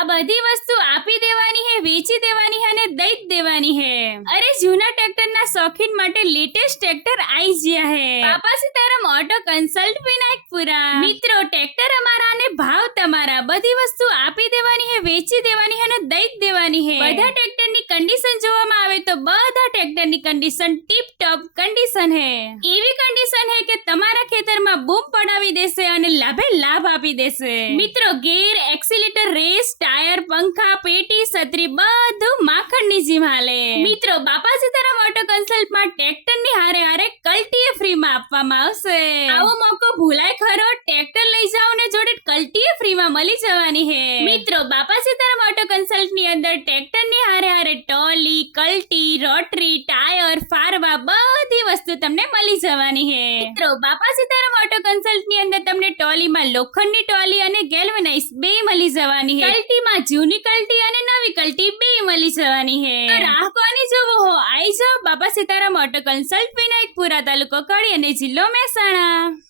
આ બધી વસ્તુ આપી દેવાની હે, વેચી દેવાની હે અને દઈ જ દેવાની હે. અરે જૂના ટ્રેક્ટરના શોખીન માટે લેટેસ્ટ ટ્રેક્ટર આવી ગયા હે. બાપા સીતારામ ઓટો કન્સલ્ટ વિનાયકપુરા. મિત્રો ટ્રેક્ટર અમારા અને ભાવ તમારા. બધી વસ્તુ આપી દેવાની હે, વેચી દેવાની હે અને દઈ જ દેવાની હે. બધા ટ્રેક્ટરની કન્ડિશન જોવામાં આવે તો બધા ટ્રેક્ટરની કન્ડિશન ટીપ ટોપ કન્ડિશન હે. એવી કન્ડિશન હે કે તમારા ખેતરમાં બૂમ પડાવી દેશે અને લાભે લાભ આપી દેશે. મિત્રો ગેર, એક્સિલેટર, રેસ, ટાયર, પંખા, પેટી, છત્રી બધું માખણની જેમ હાલે. મિત્રો બાપા સીતારામ ઓટો કન્સલ્ટમાં ટ્રેક્ટરની હારે હારે કલ્ટીએ ફ્રીમાં આપવામાં આવશે. આવો મોકો ભૂલાય ખરો? ટ્રેક્ટર લઈ જાઓ ને જોડે કલ્ટીએ ફ્રીમાં મળી જવાની હે. મિત્રો બાપા સીતારામ ઓટો કન્સલ્ટની અંદર ટ્રેક્ટરની હારે હારે ટોલી, કલ્ટી, રોટરી, ટાયર, ફારવા બધી વસ્તુ તમને મળી જવાની હે. મિત્રો બાપા સીતારામ ઓટો કન્સલ્ટની અંદર તમને ટોલીમાં લોખંડની ટોલી અને ગેલ્વેનાઇઝ બે મળી જવાની હે. કલ્ટીમાં જૂની કલ્ટી અને નવી કલ્ટી બે મળી જવાની હે. રાહ કોની જોવો હો? આઈ જાઓ બાપા સીતારામ ઓટો કન્સલ્ટ વિનાયકપુરા, તાલુકો કડી અને જિલ્લો મહેસાણા.